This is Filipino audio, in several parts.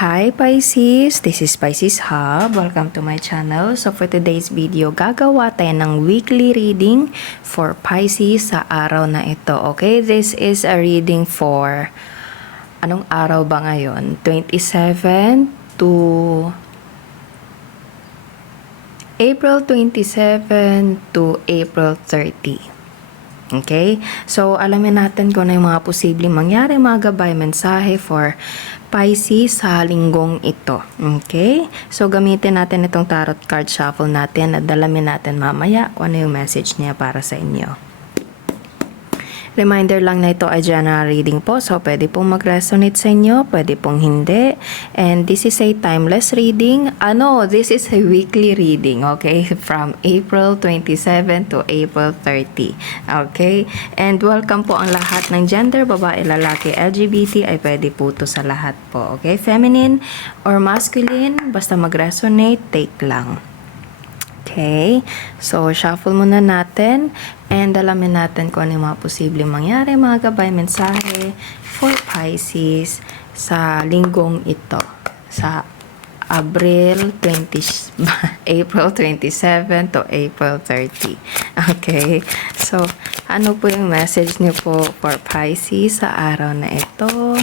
Hi Pisces! This is Pisces Hub. Welcome to my channel. So for today's video, gagawa tayo ng weekly reading for Pisces sa araw na ito. Okay, this is a reading for anong araw ba ngayon? 27 to April 27 to April 30. Okay? So, alamin natin kung ano yung mga posibleng mangyari, mga gabay, mensahe for Pisces sa linggong ito. Okay? So, gamitin natin itong tarot card shuffle natin at dalamin natin mamaya kung ano yung message niya para sa inyo. Reminder lang na ito ay general reading po. So, pwede pong mag-resonate sa inyo, pwede pong hindi. And this is a timeless reading. This is a weekly reading, okay? From April 27 to April 30. Okay? And welcome po ang lahat ng gender, babae, lalaki, LGBT, ay pwede po ito sa lahat po. Okay? Feminine or masculine, basta mag-resonate, take lang. Okay, so shuffle muna natin and alamin natin kung ano yung mga posibleng mangyari, mga gabay, mensahe for Pisces sa linggong ito, sa April 27 to April 30. Okay, so ano po yung message niyo po for Pisces sa araw na ito,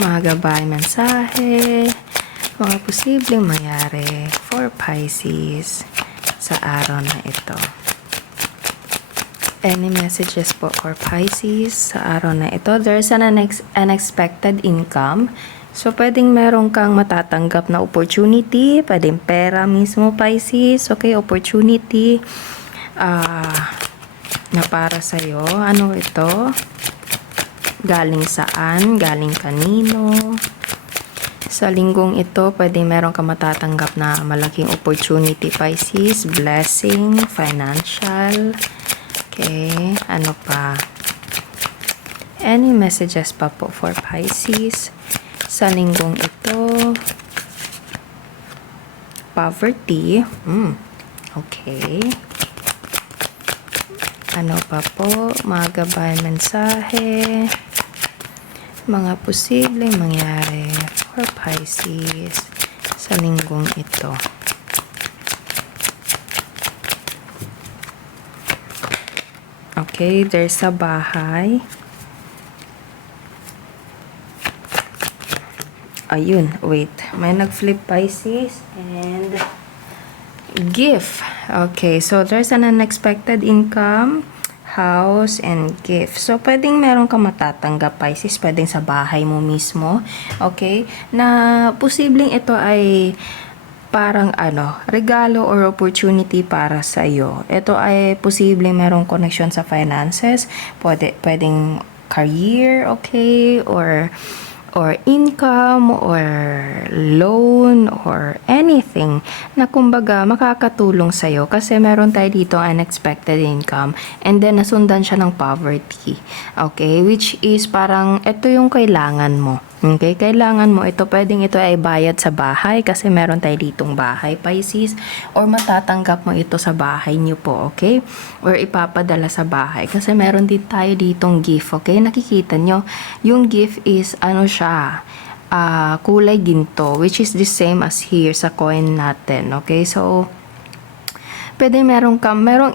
mga gabay, mensahe, mga posibleng mangyari for Pisces sa araw na ito. Any messages po for Pisces sa araw na ito? There's an unexpected income. So, pwedeng meron kang matatanggap na opportunity. Pwedeng pera mismo, Pisces. Okay, opportunity na para sa'yo. Ano ito? Galing saan? Galing kanino? Sa linggong ito, pwede meron ka matatanggap na malaking opportunity, Pisces, blessing, financial. Okay, ano pa? Any messages pa po for Pisces sa linggong ito? Poverty. Okay. Ano pa po? Mga gabay, mensahe. Mga posibleng mangyari for Pisces sa linggong ito. Okay, there's a bahay. Ayun, wait. May nag-flip Pisces and gift. Okay, so there's an unexpected income, house, and gift. So, pwedeng meron ka matatanggap, Pisces. Pwedeng sa bahay mo mismo. Okay? Na posibleng ito ay parang regalo or opportunity para sa iyo. Ito ay posibleng merong connection sa finances. Pwedeng career, okay? Or income, or loan, or anything na kumbaga makakatulong sa'yo kasi meron tayo dito unexpected income and then nasundan siya ng poverty. Okay? Which is parang ito yung kailangan mo. Okay? Kailangan mo ito. Pwedeng ito ay bayad sa bahay kasi meron tayo ditong bahay, Pisces, or matatanggap mo ito sa bahay niyo po. Okay? Or ipapadala sa bahay kasi meron din tayo ditong gift. Okay? Nakikita nyo, yung gift is kulay ginto, which is the same as here sa coin natin. Okay, so pwede merong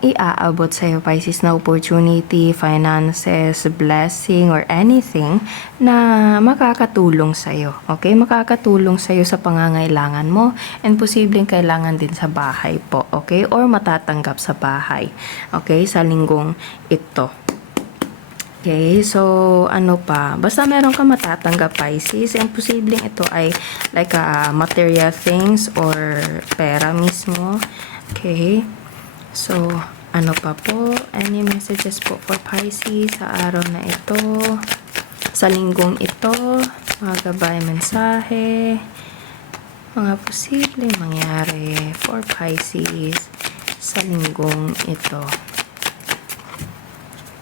iaabot sa iyo, Pisces, na opportunity, finances, blessing, or anything na makakatulong sa iyo. Okay, makakatulong sa iyo sa pangangailangan mo and posibleng kailangan din sa bahay po. Okay, or matatanggap sa bahay. Okay, sa linggong ito. Okay, so ano pa? Basta meron ka matatanggap, Pisces, and posibleng ito ay like material things or pera mismo. Okay, so ano pa po? Any messages po for Pisces sa araw na ito? Sa linggong ito, mga gabay, mensahe, mga posibleng mangyari for Pisces sa linggong ito.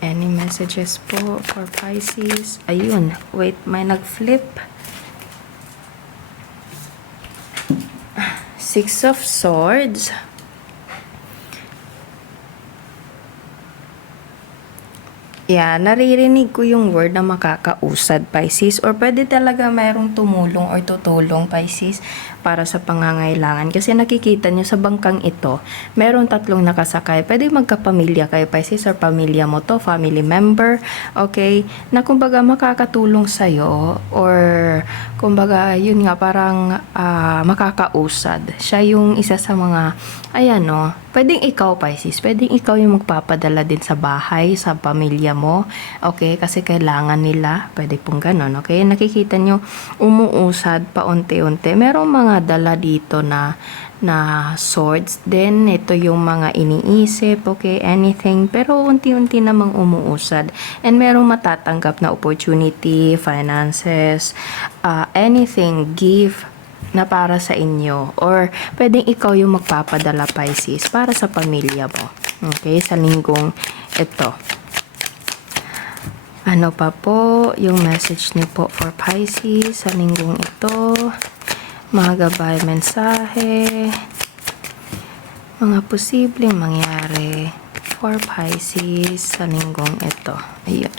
Any messages po for Pisces? Ayun. Wait, may nag-flip. Six of Swords. Yeah, naririnig ko yung word na makakausad, Pisces, or pwede talaga mayroong tumulong or tutulong, Pisces, para sa pangangailangan. Kasi nakikita nyo sa bangkang ito, meron 3 nakasakay. Pwede magkapamilya kayo, Pisces, or pamilya mo to, family member, okay, na kumbaga makakatulong sa'yo, or kumbaga, yun nga, parang makakausad. Siya yung isa sa mga, ayan no, pwedeng ikaw, Pisces, pwedeng ikaw yung magpapadala din sa bahay, sa pamilya mo, okay, kasi kailangan nila, pwede pong ganon, okay, nakikita nyo, umuusad paunti-unti, merong mga dala dito na swords din, ito yung mga iniisip, okay, anything, pero unti-unti namang umuusad, and merong matatanggap na opportunity, finances, anything, gift, na para sa inyo, or pwedeng ikaw yung magpapadala, Pisces, para sa pamilya mo, okay, sa linggong ito. Ano pa po yung message niyo po for Pisces sa linggong ito? Mga gabay, mensahe, mga posibleng mangyari for Pisces sa linggong ito. Ayun.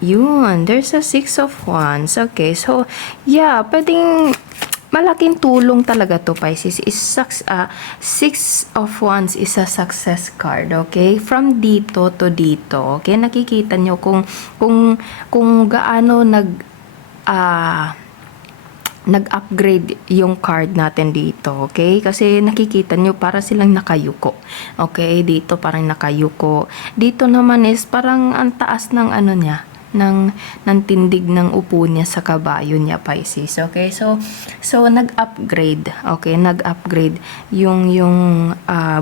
Yun, there's a 6 of Wands. Okay, so, yeah, pwedeng malaking tulong talaga to, Pisces. 6 of Wands is a success card, okay? From dito to dito, okay? Nakikita nyo kung gaano nag-upgrade yung card natin dito, okay? Kasi nakikita nyo para silang nakayuko, okay? Dito parang nakayuko. Dito naman is parang ang taas ng ano niya, ng tindig ng upo niya sa kabayo niya, Pisces, okay? So nag-upgrade, okay? Nag-upgrade yung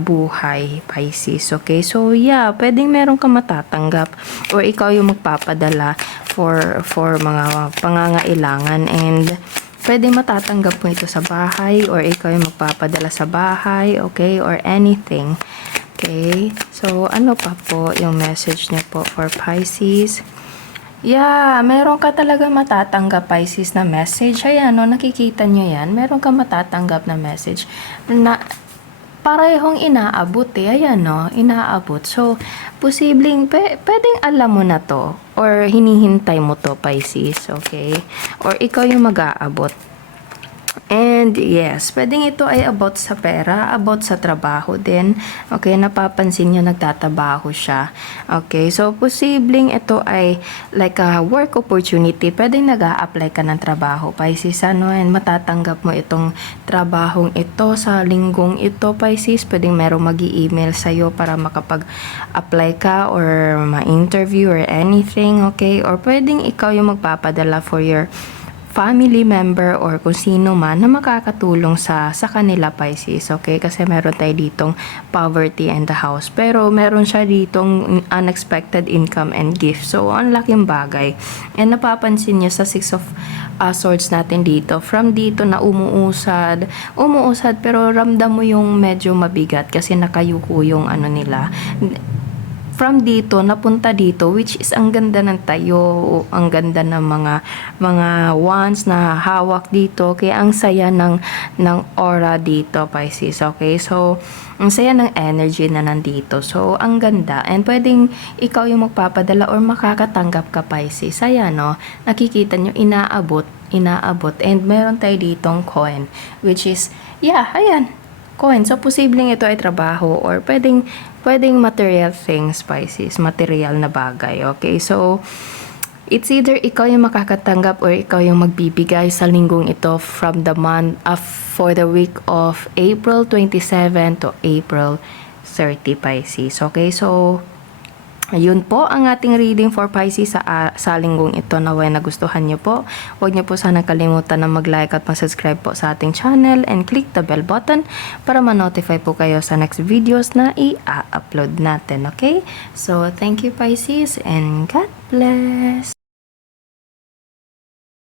buhay, Pisces, okay? So yeah, pwedeng meron ka matatanggap or ikaw yung magpapadala for mga pangangailangan, and pwedeng matatanggap mo ito sa bahay or ikaw yung magpapadala sa bahay, okay? Or anything, okay? So ano pa po yung message niya po for Pisces? Yeah, meron ka talaga matatanggap, Pisces, na message. Ayan, no, nakikita nyo yan. Meron ka matatanggap na message na parehong inaabot eh. Ayan, no, inaabot. So, posibleng, pwedeng alam mo na to or hinihintay mo to, Pisces, okay? Or ikaw yung mag-aabot. And yes, pwedeng ito ay about sa pera, about sa trabaho din. Okay, napapansin nyo nagtatrabaho siya. Okay, so posibleng ito ay like a work opportunity. Pwedeng nag-a-apply ka ng trabaho, Pisces, ano, and matatanggap mo itong trabahong ito sa linggong ito, Pisces. Pwedeng merong mag-i-email sa'yo para makapag-apply ka or ma-interview or anything, okay? Or pwedeng ikaw yung magpapadala for your family member or kung sino man na makakatulong sa kanila, Pisces, okay? Kasi meron tayo ditong poverty and the house, pero meron siya ditong unexpected income and gift. So, ang laking bagay. And napapansin niyo sa 6 of swords natin dito, from dito na umuusad, pero ramdam mo yung medyo mabigat kasi nakayuko yung ano nila. From dito, napunta dito, which is ang ganda ng tayo, ang ganda ng mga wands na hawak dito, kaya ang saya ng aura dito, Pisces, okay? So, ang saya ng energy na nandito. So, ang ganda. And pwedeng ikaw yung magpapadala or makakatanggap ka, Pisces. Ayan, no? Nakikita nyo, inaabot. And meron tayo ditong coin, which is, yeah, ayan, coin. So, posibleng ito ay trabaho or pwedeng material things, Pisces, material na bagay, okay? So, it's either ikaw yung makakatanggap or ikaw yung magbibigay sa linggong ito from the month for the week of April 27 to April 30, Pisces, okay? So, ayun po ang ating reading for Pisces sa linggong ito. Naway nagustuhan nyo po. Huwag nyo po sana kalimutan na mag-like at mag-subscribe po sa ating channel and click the bell button para ma-notify po kayo sa next videos na i-upload natin. Okay? So, thank you, Pisces, and God bless!